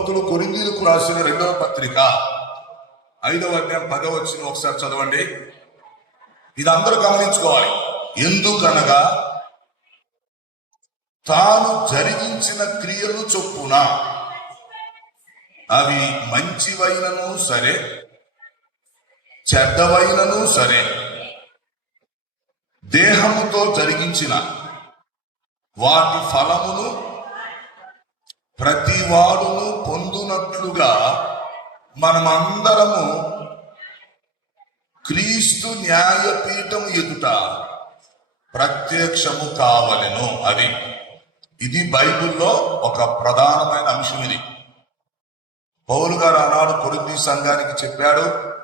భక్తులు కొరిందీలకు రాసిన రెండవ పత్రిక. ఐదవ అధ్యాయం పదవ వచ్చిన ఒకసారి చదవండి. ఇది అందరూ గమనించుకోవాలి. ఎందుకనగా తాను జరిగించిన క్రియలు చొప్పున అవి మంచివైనను సరే చెడ్డవైనను సరే దేహముతో జరిగించిన వాటి ఫలమును ప్రతి వాడును పొందునట్లుగా మనమందరము క్రీస్తు న్యాయపీఠం ఎదుట ప్రత్యక్షము కావలను అది ఇది బైబిల్లో ఒక ప్రధానమైన అంశం ఇది. పౌలు గారు ఆనాడు కొరింది సంఘానికి చెప్పాడు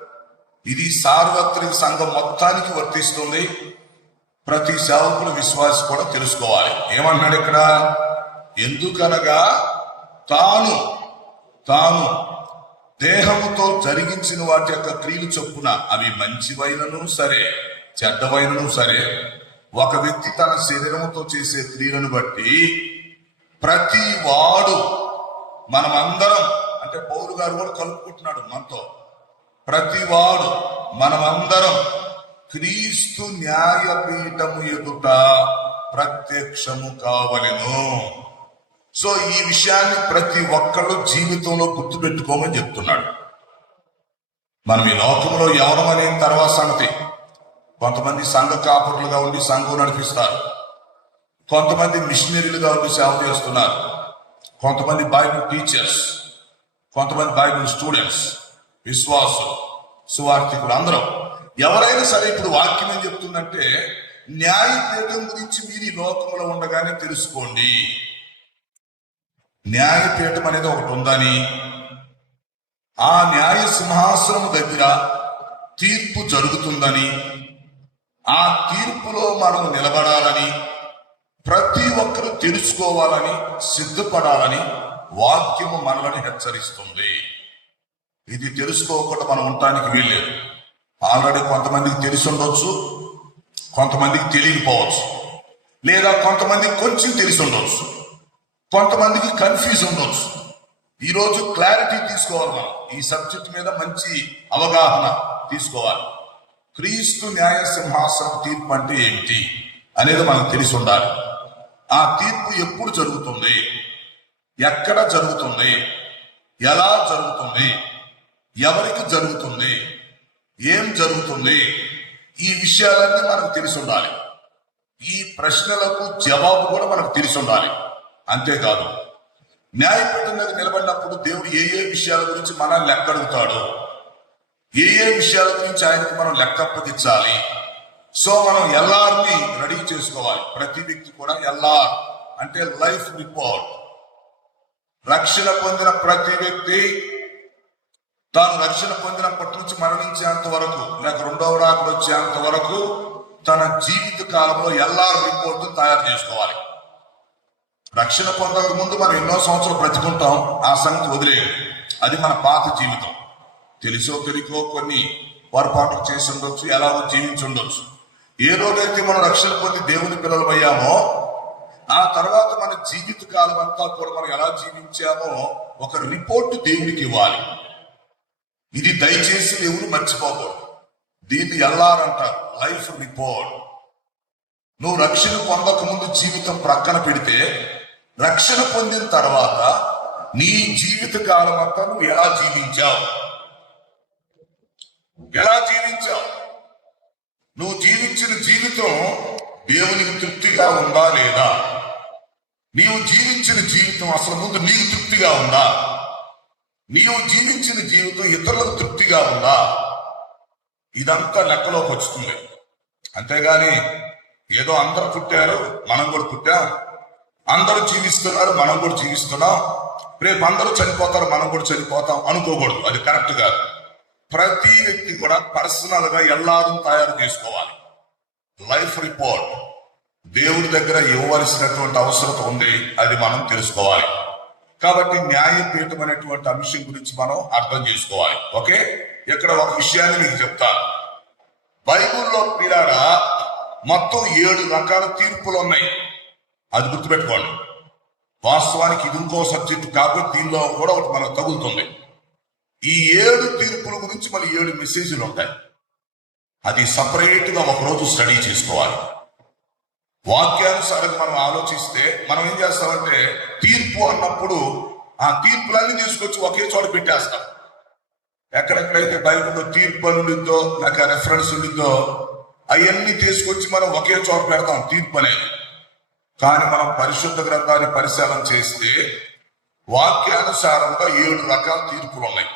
ఇది సార్వత్రిక సంఘం మొత్తానికి వర్తిస్తుంది. ప్రతి సేవకులు విశ్వాసి కూడా తెలుసుకోవాలి. ఏమన్నాడు ఇక్కడ? ఎందుకనగా తాను తాను దేహముతో జరిగించిన వాటి యొక్క క్రియలు చొప్పున అవి మంచివైనను సరే చెడ్డవైనను సరే ఒక వ్యక్తి తన శరీరముతో చేసే క్రియలను బట్టి ప్రతి వాడు మనమందరం అంటే పౌరు గారు కూడా కలుపుకుంటున్నాడు మనతో ప్రతి వాడు మనమందరం క్రీస్తు న్యాయపీఠము ఎదుట ప్రత్యక్షము కావలెను. సో ఈ విషయాన్ని ప్రతి ఒక్కళ్ళు జీవితంలో గుర్తుపెట్టుకోమని చెప్తున్నాడు. మనం ఈ లోకంలో ఎవరం అనే తర్వాత సంగతి. కొంతమంది సంఘ కాపురులుగా ఉండి సంఘం నడిపిస్తారు. కొంతమంది మిషనరీలుగా ఉండి సేవ చేస్తున్నారు. కొంతమంది బైబిల్ టీచర్స్ కొంతమంది బైబిల్ స్టూడెంట్స్ విశ్వాసులు సువార్థికులు అందరం. ఎవరైనా సరే ఇప్పుడు వాక్యం ఏం చెప్తుందంటే న్యాయపీఠం గురించి మీరు ఈ లోకంలో ఉండగానే తెలుసుకోండి. న్యాయపీఠం అనేది ఒకటి ఉందని ఆ న్యాయ సింహాసనం దగ్గర తీర్పు జరుగుతుందని ఆ తీర్పులో మనం నిలబడాలని ప్రతి ఒక్కరూ తెలుసుకోవాలని సిద్ధపడాలని వాక్యము మనలను హెచ్చరిస్తుంది. ఇది తెలుసుకోకుండా మనం ఉండటానికి వీల్లేదు. ఆల్రెడీ కొంతమందికి తెలిసి ఉండొచ్చు కొంతమందికి తెలియకపోవచ్చు లేదా కొంతమందికి కొంచెం తెలిసి ఉండొచ్చు. కొంతమందికి కన్ఫ్యూజ్ ఉండొచ్చు. ఈరోజు క్లారిటీ తీసుకోవాలి మనం. ఈ సబ్జెక్ట్ మీద మంచి అవగాహన తీసుకోవాలి. క్రీస్తు న్యాయ సింహాసనం తీర్పు అంటే ఏమిటి అనేది మనకు తెలిసి ఉండాలి. ఆ తీర్పు ఎప్పుడు జరుగుతుంది? ఎక్కడ జరుగుతుంది? ఎలా జరుగుతుంది? ఎవరికి జరుగుతుంది? ఏం జరుగుతుంది? ఈ విషయాలన్నీ మనకు తెలిసి ఉండాలి. ఈ ప్రశ్నలకు జవాబు కూడా మనకు తెలిసి ఉండాలి. అంతేకాదు న్యాయపీఠం మీద నిలబడినప్పుడు దేవుడు ఏ ఏ విషయాల గురించి మనం లెక్క అడుగుతాడు ఏ ఏ విషయాల గురించి ఆయనకు మనం లెక్క అప్పగించాలి సో మనం ఎల్ఆర్ని రెడీ చేసుకోవాలి. ప్రతి వ్యక్తి కూడా ఎల్ఆర్ అంటే లైఫ్ రిపోర్ట్. రక్షణ పొందిన ప్రతి వ్యక్తి తాను రక్షణ పొందినప్పటి నుంచి మరణించేంత వరకు లేక రెండవ రాకలు వచ్చేంత వరకు తన జీవిత కాలంలో ఎల్ఆర్ రిపోర్ట్ తయారు చేసుకోవాలి. రక్షణ పొందక ముందు మనం ఎన్నో సంవత్సరాలు బ్రతుకుంటాం ఆ సంగతి వదిలేదు అది మన పాత జీవితం. తెలుసో తెలియకో కొన్ని పొరపాట్లు చేసి ఉండొచ్చు ఎలాగో జీవించి ఉండొచ్చు. ఏ రోజైతే మనం రక్షణ పొంది దేవుని పిల్లలు అయ్యామో ఆ తర్వాత మన జీవిత కాలం అంతా కూడా మనం ఎలా జీవించామో ఒక రిపోర్ట్ దేవునికి ఇవ్వాలి. ఇది దయచేసి ఎవరు మర్చిపోకూడదు. దీన్ని ఎల్లారంటారు లైఫ్ రిపోర్ట్. నువ్వు రక్షణ పొందక ముందు జీవితం ప్రక్కన పెడితే రక్షణ పొందిన తర్వాత నీ జీవిత కాలం అంతా నువ్వు ఎలా జీవించావు? ఎలా జీవించావు? నువ్వు జీవించిన జీవితం దేవునికి తృప్తిగా ఉందా లేదా? నీవు జీవించిన జీవితం అసలు ముందు నీకు తృప్తిగా ఉందా? నీవు జీవించిన జీవితం ఇతరులకు తృప్తిగా ఉందా? ఇదంతా లెక్కలోకి వస్తుంది. అంతేగాని ఏదో అందరు పుట్టారు మనం కూడా పుట్టాం. అందరూ జీవిస్తున్నారు మనం కూడా జీవిస్తున్నాం. రేపు అందరూ చనిపోతారు మనం కూడా చనిపోతాం అనుకోకూడదు. అది కరెక్ట్ కాదు. ప్రతి వ్యక్తి కూడా పర్సనల్గా తయారు చేసుకోవాలి. Life report. దేవుడి దగ్గర ఇవ్వవలసినటువంటి అవసరం ఉంది అది మనం తెలుసుకోవాలి. కాబట్టి న్యాయపీఠం అనేటువంటి అంశం గురించి మనం అర్థం చేసుకోవాలి. ఓకే? ఇక్కడ ఒక విషయాన్ని మీకు చెప్తాను బైబుల్లో పిల్లారా మొత్తం ఏడు రకాల తీర్పులు ఉన్నాయి. అది గుర్తుపెట్టుకోండి. వాస్తవానికి ఇది ఇంకో సబ్జెక్ట్ కాబట్టి దీనిలో కూడా ఒకటి మనకు తగులుతుంది. ఈ ఏడు తీర్పుల గురించి మళ్ళీ ఏడు మెసేజ్లు ఉంటాయి. అది సపరేట్గా ఒకరోజు స్టడీ చేసుకోవాలి. వాక్యానుసారంగా మనం ఆలోచిస్తే మనం ఏం చేస్తామంటే తీర్పు అన్నప్పుడు ఆ తీర్పులన్నీ తీసుకొచ్చి ఒకే చోట పెట్టేస్తాం. ఎక్కడెక్కడైతే బైబిల్లో తీర్పు అని ఉండిద్దో లేక రెఫరెన్స్ ఉండిద్దో అవన్నీ తీసుకొచ్చి మనం ఒకే చోట పెడతాం తీర్పు అనేది. కానీ మనం పరిశుద్ధ గ్రంథాన్ని పరిశీలన చేస్తే వాక్యానుసారంగా ఏడు రకాల తీర్పులు ఉన్నాయి.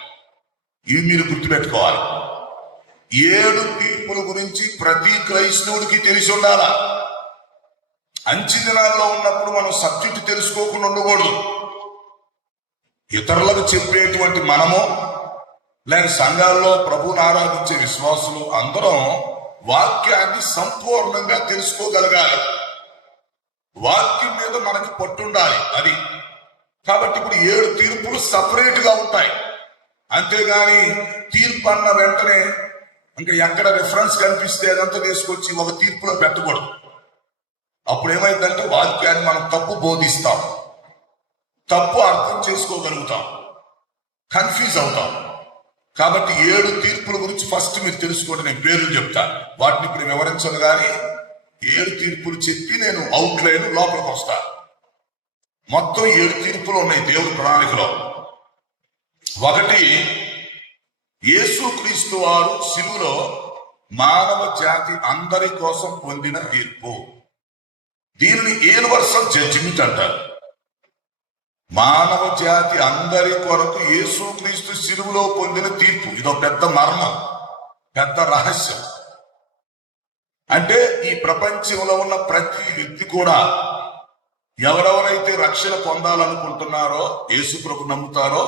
ఇవి మీరు గుర్తుపెట్టుకోవాలి. ఏడు తీర్పుల గురించి ప్రతి క్రైస్తవుడికి తెలిసి ఉండాలా? అంచి దినాల్లో ఉన్నప్పుడు మనం సబ్జెక్ట్ తెలుసుకోకుండా ఉండకూడదు. ఇతరులకు చెప్పేటువంటి మనము లేక సంఘాల్లో ప్రభువుని ఆరాధించే విశ్వాసులు అందరం వాక్యాన్ని సంపూర్ణంగా తెలుసుకోగలగాలి. వాక్యం మీద మనకి పట్టుండాలి అది. కాబట్టి ఇప్పుడు ఏడు తీర్పులు సపరేట్గా ఉంటాయి. అంతేగాని తీర్పు అన్న వెంటనే ఇంకా ఎక్కడ రిఫరెన్స్ కనిపిస్తే అదంతా తీసుకొచ్చి ఒక తీర్పులో పెట్టకూడదు. అప్పుడు ఏమైందంటే వాక్యాన్ని మనం తప్పు బోధిస్తాం. తప్పు అర్థం చేసుకోగలుగుతాం. కన్ఫ్యూజ్ అవుతాం. కాబట్టి ఏడు తీర్పుల గురించి ఫస్ట్ మీరు తెలుసుకోండి నేను పేర్లు చెప్తాను. వాటిని ఇప్పుడు వివరించను కానీ ఏడు తీర్పులు చెప్పి నేను అవుట్లైన్ లోపలికి వస్తా. మొత్తం ఏడు తీర్పులు ఉన్నాయి దేవుడి ప్రణాళికలో. ఒకటి యేసుక్రీస్తు వారు శిలువలో మానవ జాతి అందరి కోసం పొందిన తీర్పు. దీనిని యూనివర్సల్ జడ్జిమెంట్ అంటారు. మానవ జాతి అందరి కొరకు యేసుక్రీస్తు శిలువలో పొందిన తీర్పు. ఇదో పెద్ద మర్మం పెద్ద రహస్యం. అంటే ఈ ప్రపంచంలో ఉన్న ప్రతి వ్యక్తి కూడా ఎవరెవరైతే రక్షణ పొందాలనుకుంటున్నారో యేసు ప్రభు నమ్ముతారో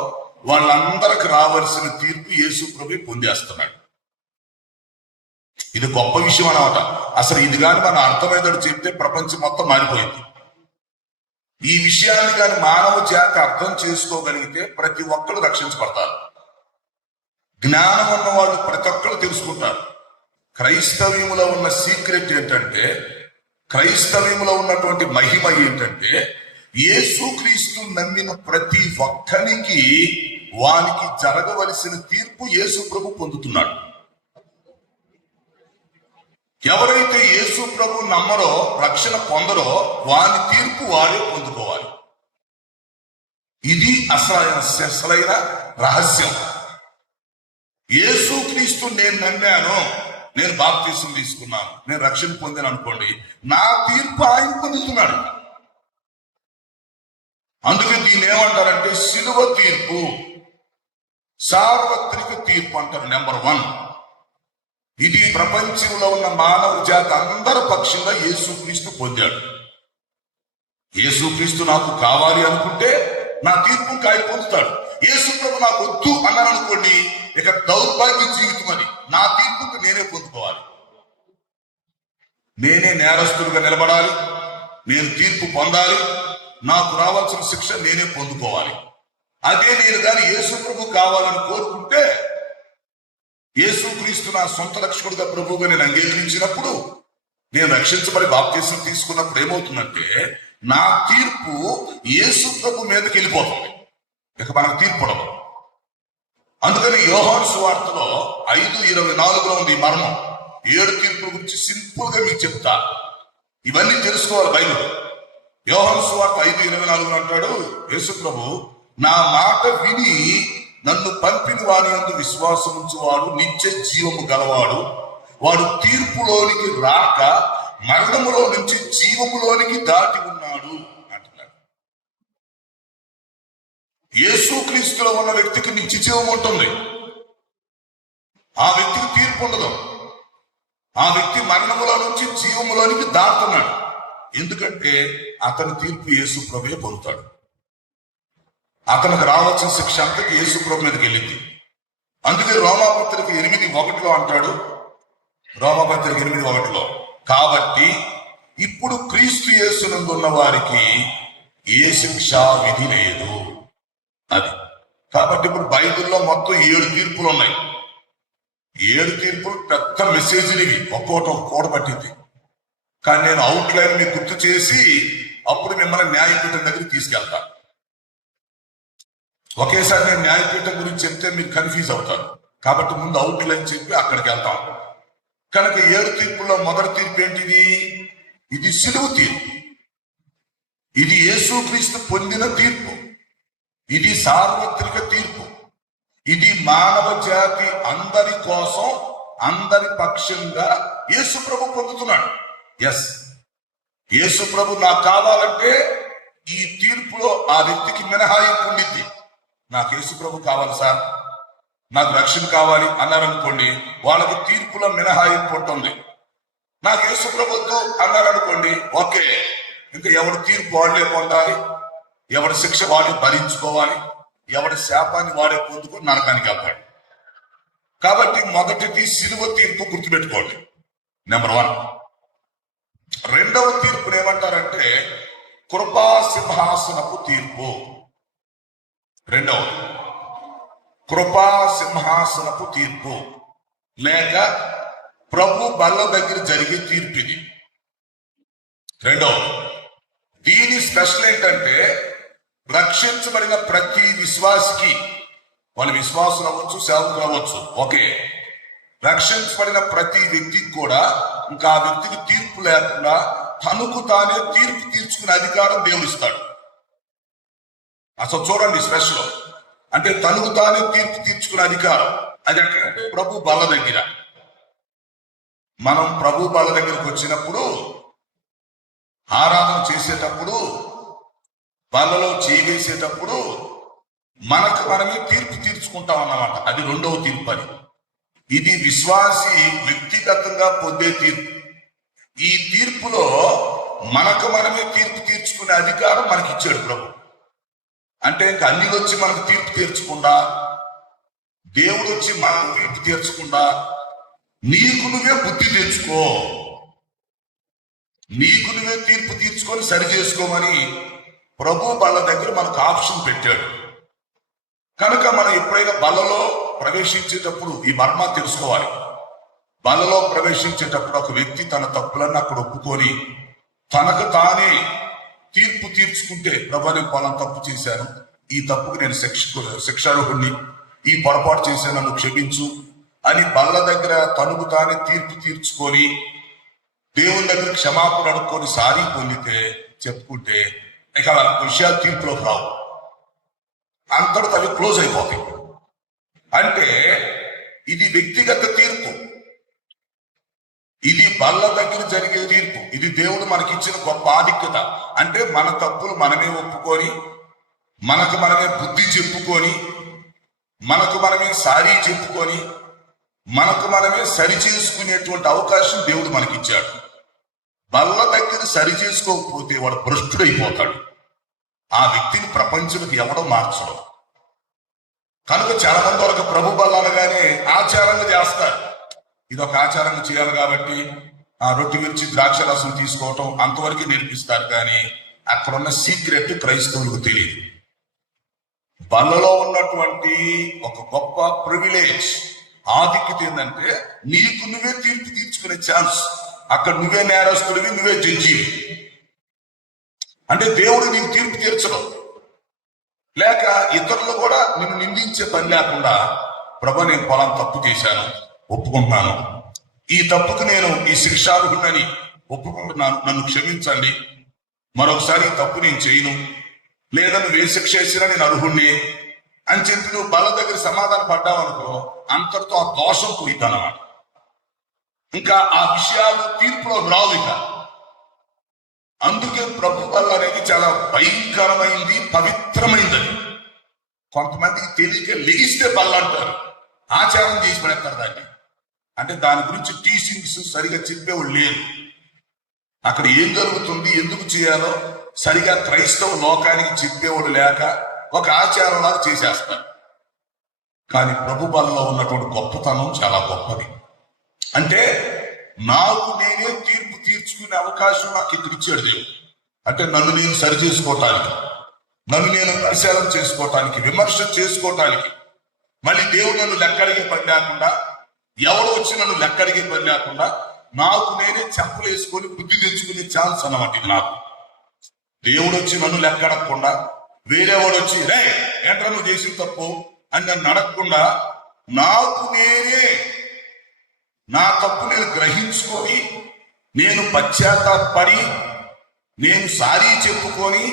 వాళ్ళందరికి రావాల్సిన తీర్పు యేసు ప్రభు పొందేస్తున్నాడు. ఇది గొప్ప విషయం అనమాట అసలు ఇది కానీ మనం అర్థమైనట్టు చెప్తే ప్రపంచం మొత్తం మారిపోయింది. ఈ విషయాన్ని కానీ మానవ జాతి అర్థం చేసుకోగలిగితే ప్రతి ఒక్కరు రక్షించబడతారు. జ్ఞానం ఉన్న వాళ్ళు ప్రతి ఒక్కరు తెలుసుకుంటారు. క్రైస్తవ్యములో ఉన్న సీక్రెట్ ఏంటంటే క్రైస్తవ్యములో ఉన్నటువంటి మహిమ ఏంటంటే యేసుక్రీస్తు నమ్మిన ప్రతి ఒక్కనికి వానికి జరగవలసిన తీర్పు యేసు ప్రభు పొందుతున్నాడు. ఎవరైతే యేసు ప్రభు నమ్మరో రక్షణ పొందరో వాని తీర్పు వారే పొందుకోవాలి. ఇది అసలైన అసలైన రహస్యం యేసుక్రీస్తు నేను నమ్మాను నేను బాప్తీసం తీసుకున్నాను. నేను రక్షణ పొందాను అనుకోండి నా తీర్పు ఆయన పొందుతున్నాడు. అందుకే దీన్ని ఏమంటారంటే సిలువ తీర్పు సార్వత్రిక తీర్పు అంటారు నెంబర్ వన్. ఇది ప్రపంచంలో ఉన్న మానవ జాతి అందరి పక్షంగా యేసుక్రీస్తు పొందాడు. యేసుక్రీస్తు నాకు కావాలి అనుకుంటే నా తీర్పు కాయ పొందుతాడు. యేసు నాకు వద్దు అన్నాను అనుకోండి ఇక దౌర్భాగ్య జీవితం అని నా తీర్పుకు నేనే పొందుకోవాలి. నేనే నేరస్తులుగా నిలబడాలి. నేను తీర్పు పొందాలి. నాకు రావాల్సిన శిక్ష నేనే పొందుకోవాలి. అదే నేను కానీ యేసు ప్రభు కావాలని కోరుకుంటే యేసుక్రీస్తు నా సొంత రక్షకుడిగా ప్రభువుగా నేను అంగీకరించినప్పుడు నేను రక్షించబడి బాప్తీసం తీసుకున్నప్పుడు ఏమవుతుందంటే నా తీర్పు యేసు ప్రభు మీదకి వెళ్ళిపోతుంది. ఇక మనకు తీర్పు ఉండదు. అందుకని యోహాన్ సువార్తలో ఐదు ఇరవై నాలుగులో ఉంది ఈ మర్మం. ఏడు తీర్పుల గురించి సింపుల్గా మీకు చెప్తా. ఇవన్నీ తెలుసుకోవాలి బైబిల్. యోహాన్ సువార్త ఐదు ఇరవై నాలుగు అంటాడు యేసుప్రభు నా మాట విని నన్ను పంపిన వారి యందు విశ్వాసం ఉంచువాడు నిత్య జీవము గలవాడు. వాడు తీర్పులోనికి రాక మరణములో నుంచి జీవములోనికి దాటి ఉన్న యేసుక్రీస్తులో ఉన్న వ్యక్తికి నిత్య జీవం ఉంటుంది. ఆ వ్యక్తికి తీర్పు ఉండదు. ఆ వ్యక్తి మరణములో నుంచి జీవములోనికి దాటుతున్నాడు. ఎందుకంటే అతని తీర్పు యేసు ప్రభుయే పొందుతాడు. అతనికి రావాల్సిన శిక్ష అంతకి యేసు ప్రభు మీదకి వెళ్ళింది. అందుకే రోమాపత్రిక ఎనిమిది ఒకటిలో అంటాడు. రోమపత్రిక ఎనిమిది ఒకటిలో కాబట్టి ఇప్పుడు క్రీస్తు యేసునందున్న వారికి ఏ శిక్ష విధి లేదు. అది. కాబట్టి ఇప్పుడు బైబిల్లో మొత్తం ఏడు తీర్పులు ఉన్నాయి. ఏడు తీర్పులు పెద్ద మెసేజ్లు ఇవి. ఒక్కోటి ఒక పట్టింది. కానీ నేను అవుట్ లైన్ మీకు గుర్తు చేసి అప్పుడు మిమ్మల్ని న్యాయపీఠం దగ్గరికి తీసుకెళ్తాను ఒకేసారి నేను న్యాయపీఠం గురించి చెప్తే మీరు కన్ఫ్యూజ్ అవుతారు. కాబట్టి ముందు అవుట్ చెప్పి అక్కడికి వెళ్తాం. కనుక ఏడు తీర్పుల్లో మొదటి తీర్పు ఏంటిది? ఇది సిలువు తీర్పు. ఇది యేసుక్రీస్తు పొందిన తీర్పు. ఇది సార్వత్రిక తీర్పు. ఇది మానవ జాతి అందరి కోసం అందరి పక్షంగా యేసు ప్రభు పొందుతున్నాడు. ఎస్ యేసు ప్రభు నాకు కావాలంటే ఈ తీర్పులో ఆ వ్యక్తికి మినహాయింపు ఉండింది నాకు యేసు ప్రభు కావాలి సార్. నాకు రక్షణ కావాలి అన్నారనుకోండి వాళ్ళకి తీర్పులో మినహాయింపు ఉంటుంది. నాకు యేసు ప్రభుత్వం అన్నారనుకోండి ఓకే. ఇంకా ఎవరు తీర్పు వాళ్ళే పొందాలి? ఎవరి శిక్ష వాడు భరించుకోవాలి ఎవరి శాపాన్ని వాడే పొందుకొని నరకానికి వెళ్తాడు. కాబట్టి మొదటిది సిలువ తీర్పు గుర్తుపెట్టుకోండి. నెంబర్ వన్ రెండవ తీర్పు ఏమంటారంటే కృపా సింహాసనపు తీర్పు. రెండవ కృపా సింహాసనపు తీర్పు. లేక ప్రభు బల్ల దగ్గర జరిగే తీర్పు ఇది రెండవ దీని స్పెషల్ ఏంటంటే రక్షించబడిన ప్రతి విశ్వాసికి వాళ్ళు విశ్వాసులు అవ్వచ్చు సేవకులు అవ్వచ్చు. ఓకే. రక్షించబడిన ప్రతి వ్యక్తికి కూడా ఇంకా ఆ వ్యక్తికి తీర్పు లేకుండా తనకు తానే తీర్పు తీర్చుకునే అధికారం దేవుడు ఇస్తాడు అసలు చూడండి స్పెషల్ అంటే తనకు తానే తీర్పు తీర్చుకునే అధికారం. అది అంటే ప్రభు బల దగ్గర. మనం ప్రభు బల దగ్గరకు వచ్చినప్పుడు ఆరాధన చేసేటప్పుడు వాళ్ళలో చేయవేసేటప్పుడు మనకు మనమే తీర్పు తీర్చుకుంటాం అన్నమాట అది రెండవ తీర్పు అని ఇది విశ్వాసి వ్యక్తిగతంగా పొందే తీర్పు. ఈ తీర్పులో మనకు మనమే తీర్పు తీర్చుకునే అధికారం మనకి ఇచ్చాడు ప్రభు. అంటే ఇంకా అన్ని వచ్చి మనకు తీర్పు తీర్చకుండా దేవుడు వచ్చి మనకు తీర్పు తీర్చకుండా నీకు నువ్వే బుద్ధి తెచ్చుకో. నీకు నువ్వే తీర్పు తీర్చుకొని సరి చేసుకోమని ప్రభు బల్ల దగ్గర మనకు ఆప్షన్ పెట్టాడు. కనుక మనం ఎప్పుడైనా బలలో ప్రవేశించేటప్పుడు ఈ మర్మ తెలుసుకోవాలి. బలలో ప్రవేశించేటప్పుడు ఒక వ్యక్తి తన తప్పులన్నీ అక్కడ ఒప్పుకొని తనకు తానే తీర్పు తీర్చుకుంటే ప్రభు నేను పొలం తప్పు చేశాను. ఈ తప్పుకు నేను శిక్ష శిక్షార్హుడిని ఈ పొరపాటు చేశాను నన్ను క్షమించు అని బల్ల దగ్గర తనకు తానే తీర్పు తీర్చుకొని దేవుని దగ్గర క్షమాపణ అడుక్కొని సారీ పొందితే చెప్పుకుంటే ఇక విషయాలు తీర్పులోకి రావు అంతటితో అవి క్లోజ్ అయిపోతాయి అంటే ఇది వ్యక్తిగత తీర్పు ఇది బల్ల దగ్గర జరిగే తీర్పు ఇది దేవుడు మనకిచ్చిన గొప్ప ఆధిక్యత అంటే మన తప్పులు మనమే ఒప్పుకొని మనకు మనమే బుద్ధి చెప్పుకొని మనకు మనమే సారీ చెప్పుకొని మనకు మనమే సరి చేసుకునేటువంటి అవకాశం దేవుడు మనకిచ్చాడు బల్ల దగ్గర సరి చేసుకోకపోతే వాడు భ్రష్టుడైపోతాడు. ఆ వ్యక్తిని ప్రపంచంలోకి ఎవడో మార్చడం. కనుక చాలా మంది వరకు ప్రభు బల్ల అనగానే ఆచారంగా చేస్తారు. ఇది ఒక ఆచారంగా చేయాలి కాబట్టి ఆ రొట్టె విరిచి ద్రాక్ష రసం తీసుకోవటం అంతవరకు నేర్పిస్తారు కానీ అక్కడున్న సీక్రెట్ క్రైస్తవులకు తెలియదు. బల్లలో ఉన్నటువంటి ఒక గొప్ప ప్రివిలేజ్ ఆధిక్యత ఏంటంటే నీకు నువ్వే తీర్పు తీర్చుకునే ఛాన్స్. అక్కడ నువ్వే నేరస్తుడివి నువ్వే జడ్జి అంటే దేవుడు నీకు తీర్పు తీర్చడం. లేక ఇతరులు కూడా నిన్ను నిందించే పని లేకుండా ప్రభు నేను పొలం తప్పు చేశాను ఒప్పుకుంటున్నాను. ఈ తప్పుకు నేను ఈ శిక్షార్హుడని ఒప్పుకుంటున్నాను. నన్ను క్షమించండి. మరొకసారి తప్పు నేను చేయను. లేదా నువ్వు ఏ శిక్ష వేసినా నేను అర్హుణ్ణి అని చెప్పి నువ్వు బల దగ్గర సమాధానం పడ్డావనుకో అంతటితో ఆ దోషం పోయిద్దన్నమాట. ఇంకా ఆ విషయాలు తీర్పులో రావు ఇక అందుకే ప్రభు వల్ల అనేది చాలా భయంకరమైంది పవిత్రమైంది కొంతమంది కొంతమందికి తెలియక లెగిస్తే బల్ల అంటారు ఆచారం చేసి పడేస్తారు దాన్ని. అంటే దాని గురించి టీచింగ్స్ సరిగా చెప్పేవాళ్ళు లేరు. అక్కడ ఏం జరుగుతుంది ఎందుకు చేయాలో సరిగా క్రైస్తవ లోకానికి చెప్పేవాడు లేక ఒక ఆచారంలాగా చేసేస్తారు. కానీ ప్రభు బలలో ఉన్నటువంటి గొప్పతనం చాలా గొప్పది. అంటే నాకు నేనే తీర్పు తీర్చుకునే అవకాశం నాకు ఇక్కడ ఇచ్చాడు దేవుడు? అంటే నన్ను నేను సరి చేసుకోవటానికి నన్ను నేను పరిశీలన చేసుకోవటానికి విమర్శ చేసుకోవటానికి. మళ్ళీ దేవుడు నన్ను లెక్కడిగే పని లేకుండా ఎవడు వచ్చి నన్ను లెక్కడిగే పని లేకుండా నాకు నేనే చెప్పులు వేసుకొని బుద్ధి తెచ్చుకునే ఛాన్స్ అన్నమాట నాకు. దేవుడు వచ్చి నన్ను లెక్కడకుండా వేరేవాడు వచ్చి రే ఏంట్రా నువ్వు చేసిన తప్పు? అని నన్ను అడగకుండా నాకు నేనే నా తప్పు నేను గ్రహించుకొని నేను పశ్చాత్తాపడి నేను సారీ చెప్పుకొని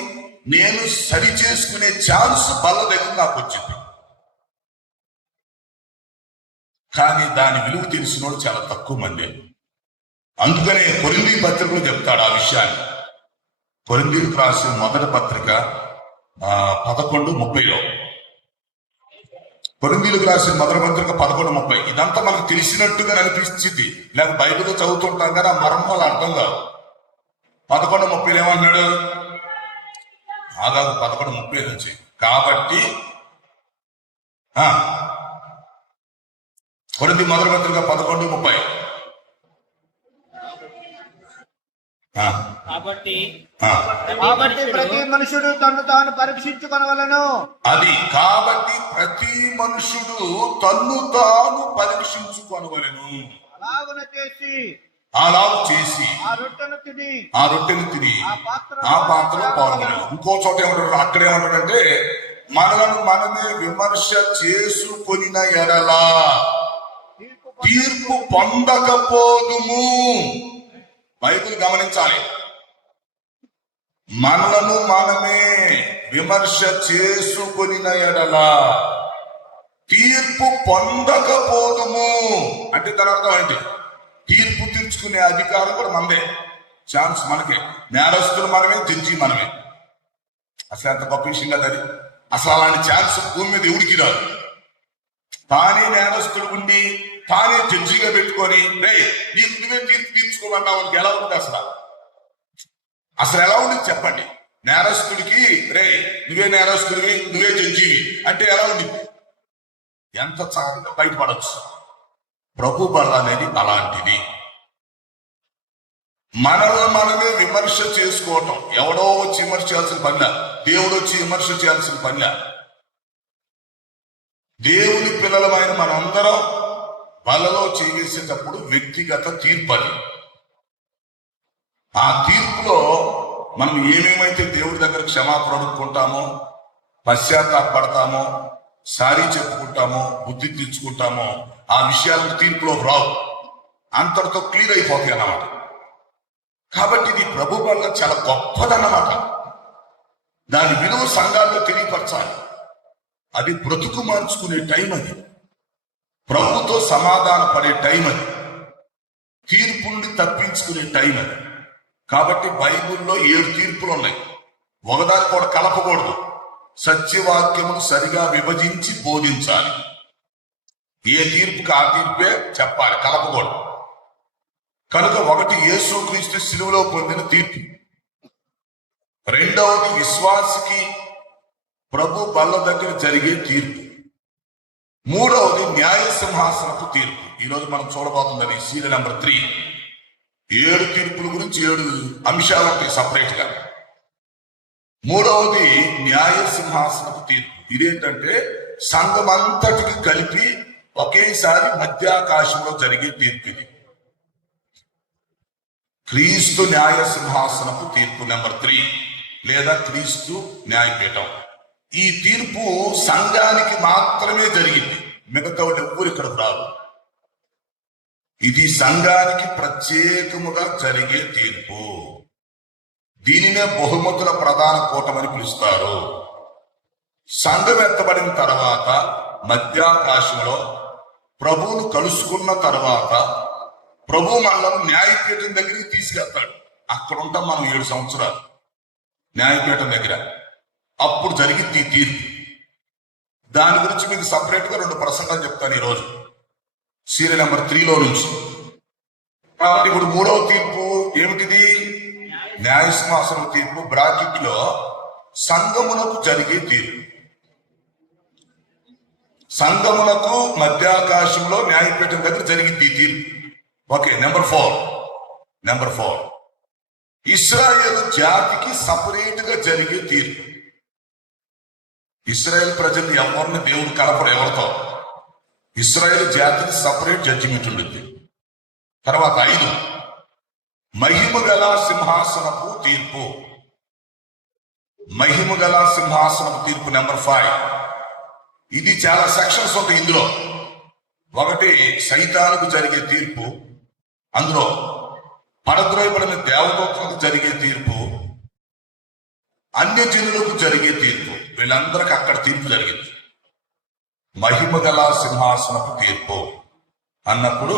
నేను సరి చేసుకునే ఛాన్స్ బల్ల దగ్గర నాకు వచ్చింది. కానీ దాని విలువ తెలిసినోడు చాలా తక్కువ మంది. అందుకనే కొరింది పత్రికలు చెప్తాడు ఆ విషయాన్ని. కొరిందీలకు రాసిన మొదటి పత్రిక పదకొండు ముప్పైలో. కొరిందీలకు రాసిన మొదటి పత్రిక పదకొండు ముప్పై. ఇదంతా మనకు తెలిసినట్టుగా అనిపిస్తుంది. లేక బైబిల్ చదువుతుంటాం కానీ ఆ మర్మాలు అర్థం కాదు. పదకొండు ముప్పై ఏమన్నాడు ఆగాదు పదకొండు ముప్పై నుంచి కాబట్టి ఆ, కొరింది మొదటి పత్రిక పదకొండు ముప్పై ఆ, కాబట్టి ప్రతి మనుషుడు తను తాను పరీక్షించుకొనవలను అది కాబట్టి ప్రతి మనుషుడు తన్ను తాను పరీక్షించుకొనవలెను అలాగున చేసి అలా చేసి ఆ రొట్టెను తిని ఆ రొట్టెను తిని ఆ పాత్ర ఆ పాత్రలో పాల్గొనను ఇంకో చోట ఏమంటాడు అక్కడే ఏమంటాడంటే మనలను మనమే విమర్శ చేసుకొనిన ఎడలా తీర్పు తీర్పు పొందకపోదుము. బైబుల్ గమనించాలి. మనలను మనమే విమర్శ చేసుకొని ఎడల తీర్పు పొందకపోదుము. అంటే దాని అర్థం ఏంటి? తీర్పు తీర్చుకునే అధికారం కూడా మనదే. ఛాన్స్ మనకే. నేరస్తులు మనమే జడ్జి మనమే. అసలు ఎంత గొప్ప విషయం కదా అది. అసలు అలాంటి ఛాన్స్ భూమి మీద ఎవరికి రాదు. తానే నేరస్తుడు ఉండి తానే జడ్జిగా పెట్టుకొని రే నీకు నువ్వే తీర్పు తీర్చుకోమన్నా వాళ్ళకి ఎలా ఉంది అసలు? అసలు ఎలా ఉంది చెప్పండి. నేరస్తుడికి రే నువ్వే నేరస్తుడివి నువ్వే జడ్జివి అంటే ఎలా ఉంది? ఎంత చక్కగా బయటపడచ్చు. ప్రభు బల అనేది అలాంటిది. మనల్ని మనమే విమర్శ చేసుకోవటం. ఎవడో వచ్చి విమర్శ చేయాల్సిన పనిలా. దేవుడు వచ్చి విమర్శ చేయాల్సిన పనిలా. దేవుని పిల్లలమైన మనందరం వాళ్ళలో చేసేటప్పుడు వ్యక్తిగత తీర్పు అది ఆ తీర్పులో మనం ఏమేమైతే దేవుడి దగ్గర క్షమాపణ అడుక్కుంటామో పశ్చాత్తాపడతామో సారీ చెప్పుకుంటామో బుద్ధి తెచ్చుకుంటామో ఆ విషయాలను తీర్పులో రావు. అంతటితో క్లియర్ అయిపోతాయి అన్నమాట. కాబట్టి ఇది ప్రభు వల్ల చాలా గొప్పదన్నమాట. దాని విలువ సంఘాల్లో తెలియపరచాలి. అది బ్రతుకు మార్చుకునే టైం అది. ప్రభుతో సమాధాన పడే టైం అది. తీర్పుల్ని తప్పించుకునే టైం అది. కాబట్టి బైబిల్లో ఏడు తీర్పులు ఉన్నాయి ఒకదాని కూడా కలపకూడదు. సత్యవాక్యమును సరిగా విభజించి బోధించాలి. ఏ తీర్పుకి ఆ తీర్పే చెప్పాలి కలపకూడదు. కనుక ఒకటి యేసుక్రీస్తు శిలువలో పొందిన తీర్పు. రెండవది విశ్వాసికి ప్రభు బల్ల దగ్గర జరిగే తీర్పు. మూడవది న్యాయ సింహాసనపు తీర్పు. ఈరోజు మనం చూడబోతుందని సీరియల్ నెంబర్ త్రీ. ఏడు తీర్పుల గురించి ఏడు అంశాలు ఉంటాయి సపరేట్గా మూడవది న్యాయ సింహాసనపు తీర్పు. ఇదేంటంటే సంఘం అంతటికి కలిపి ఒకేసారి మధ్యాకాశంలో జరిగే తీర్పు ఇది. క్రీస్తు న్యాయ సింహాసనపు తీర్పు నెంబర్ త్రీ లేదా క్రీస్తు న్యాయపీఠం. ఈ తీర్పు సంఘానికి మాత్రమే జరిగింది. మిగతా వాళ్ళు ఎవ్వరు ఇక్కడికి ఇది సంఘానికి ప్రత్యేకముగా జరిగే తీర్పు. దీనినే బహుమతుల ప్రధాన కూటమని పిలుస్తారు. సంఘం ఎత్తబడిన తర్వాత మధ్యాకాశంలో ప్రభువును కలుసుకున్న తర్వాత ప్రభు మనల్ని న్యాయపీఠం దగ్గరికి తీసుకెళ్తాడు. అక్కడ ఉంటాం మనం ఏడు సంవత్సరాలు. న్యాయపీఠం దగ్గర. అప్పుడు జరిగింది ఈ తీర్పు. దాని గురించి మీకు సపరేట్గా రెండు ప్రసంగాలు చెప్తాను ఈరోజు. సీరియల్ నెంబర్ త్రీలో నుంచి. కాబట్టి ఇప్పుడు మూడవ తీర్పు ఏమిటిది? న్యాయసింహాసనం తీర్పు బ్రాకెట్లో సంగమునకు జరిగే తీర్పు. సంగమునకు మధ్యాకాశంలో న్యాయపీఠం దగ్గర జరిగింది ఈ తీర్పు. Okay number four. Number four. Israel జాతికి సపరేట్గా జరిగే తీర్పు. ఇస్రాయేల్ ప్రజలు ఎవరిని దేవుడు కలపడు ఎవరితో? ఇస్రాయేల్ జాతికి సపరేట్ జడ్జిమెంట్ ఉంటుంది. తర్వాత ఐదు. మహిమ గల సింహాసనపు తీర్పు. మహిమ గల సింహాసనపు తీర్పు నెంబర్ ఫైవ్. ఇది చాలా సెక్షన్స్ ఉంటాయి ఇందులో. ఒకటి సైతానికి జరిగే తీర్పు. అందులో పడద్రోయబడిన దేవదూతలకు జరిగే తీర్పు. అన్య జనులకు జరిగే తీర్పు వీళ్ళందరికి అక్కడ తీర్పు జరిగింది. మహిమ గల సింహాసనపు తీర్పు. అన్నప్పుడు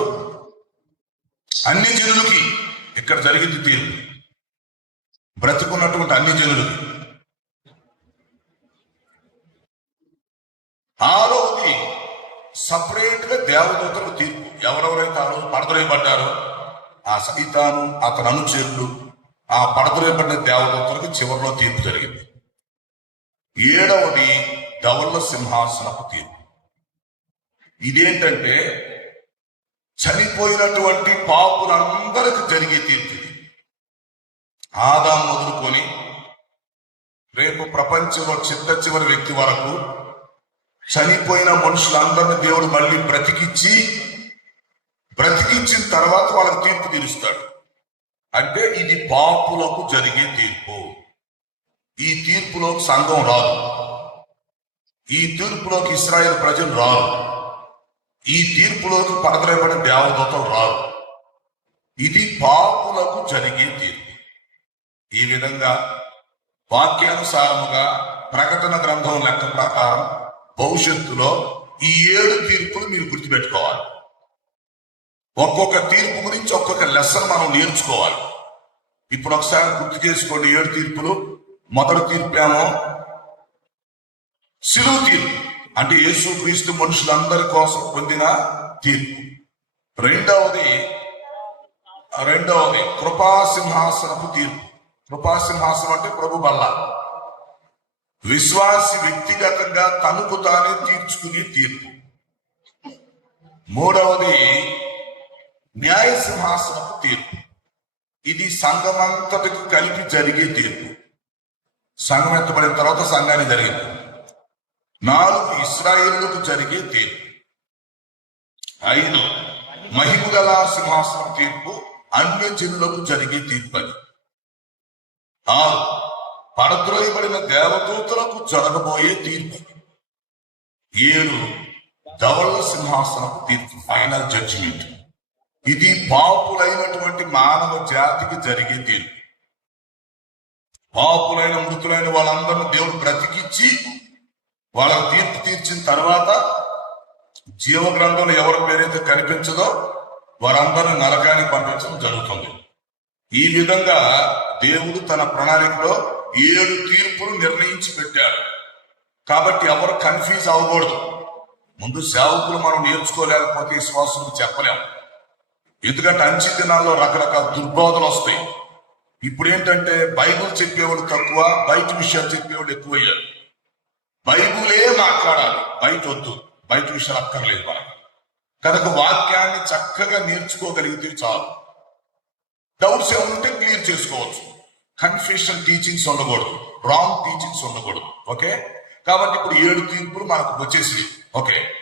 అన్ని జనులకి ఇక్కడ జరిగింది తీర్పు. బ్రతుకున్నటువంటి అన్ని జనులకి. ఆరోది సపరేట్గా దేవదూతలకు తీర్పు. ఎవరెవరైతే ఆ రోజు పడదరేయబడ్డారో ఆ సైతాను అతను అనుచరులు ఆ పడదరేయబడిన దేవదూతలకు చివరిలో తీర్పు జరిగింది. ఏడవది ధవల సింహాసనపు తీర్పు. ఇదేంటంటే చనిపోయినటువంటి పాపులందరికి జరిగే తీర్పు ఇది. ఆదాం మొదలుకొని రేపు ప్రపంచంలో చిత్త చివరి వ్యక్తి వరకు చనిపోయిన మనుషులందరినీ దేవుడు మళ్ళీ బ్రతికిచ్చి బ్రతికించిన తర్వాత వాళ్ళకి తీర్పు తీరుస్తాడు. అంటే ఇది పాపులకు జరిగే తీర్పు. ఈ తీర్పులోకి సంఘం రాదు. ఈ తీర్పులోకి ఇస్రాయేల్ ప్రజలు రారు. ఈ తీర్పులోకి పడదరేపడిన దేవదూతలు రారు. ఇది పాపులకు జరిగే తీర్పు. ఈ విధంగా వాక్యానుసారముగా ప్రకటన గ్రంథం లెక్క ప్రకారం భవిష్యత్తులో ఈ ఏడు తీర్పులు మీరు గుర్తుపెట్టుకోవాలి. ఒక్కొక్క తీర్పు గురించి ఒక్కొక్క లెసన్ మనం నేర్చుకోవాలి. ఇప్పుడు ఒకసారి గుర్తు చేసుకోండి ఏడు తీర్పులు. మొదటి తీర్పు ఏమో? సిలువు తీర్పు. అంటే యేసు క్రీస్తు మనుషులందరి కోసం పొందిన తీర్పు. రెండవది రెండవది కృపాసింహాసనపు తీర్పు. కృపాసింహాసనం అంటే ప్రభు బల్ల విశ్వాసి వ్యక్తిగతంగా తనకు తానే తీర్చుకునే తీర్పు. మూడవది న్యాయ సింహాసనపు తీర్పు. ఇది సంఘమంతటికి కలిపి జరిగే తీర్పు. సంఘం ఎత్తబడిన తర్వాత సంఘాన్ని జరిగింది. నాలుగు ఇస్రాయేలులకు జరిగే తీర్పు. ఐదు మహిమగల సింహాసనం తీర్పు అన్య జనులకు జరిగే తీర్పు అది. ఆరు పడద్రోయబడిన దేవదూతలకు జరగబోయే తీర్పు. ఏడు ధవళ సింహాసనపు తీర్పు ఫైనల్ జడ్జిమెంట్. ఇది పాపులైనటువంటి మానవ జాతికి జరిగే తీరు పాపులైన మృతులైన వాళ్ళందరినీ దేవుడు బ్రతికిచ్చి వాళ్ళకి తీర్పు తీర్చిన తర్వాత జీవ గ్రంథంలో ఎవరి పేరైతే కనిపించదో వారందరిని నరకానికి పంపించడం జరుగుతుంది. ఈ విధంగా దేవుడు తన ప్రణాళికలో ఏడు తీర్పులు నిర్ణయించి పెట్టాడు. కాబట్టి ఎవరు కన్ఫ్యూజ్ అవ్వకూడదు. ముందు సేవకులు మనం నేర్చుకోలేకపోతే విశ్వాసులు చెప్పలేము. ఎందుకంటే అంచి దినాల్లో రకరకాల దుర్బోధలు వస్తాయి. ఇప్పుడు ఏంటంటే బైబుల్ చెప్పేవాడు తక్కువ బయట విషయాలు చెప్పేవాడు ఎక్కువయ్యారు. బైబులే మాట్లాడాలి. బయట వద్దు. బయట విషయాలు అక్కర్లేదు మనకి. కనుక వాక్యాన్ని చక్కగా నేర్చుకోగలిగితే చాలు. డౌట్స్ ఏముంటే క్లియర్ చేసుకోవచ్చు. కన్ఫ్యూషన్ టీచింగ్స్ ఉండకూడదు. రాంగ్ టీచింగ్స్ ఉండకూడదు. ఓకే? కాబట్టి ఇప్పుడు ఏడు తీర్పులు మనకు వచ్చేసి ఓకే?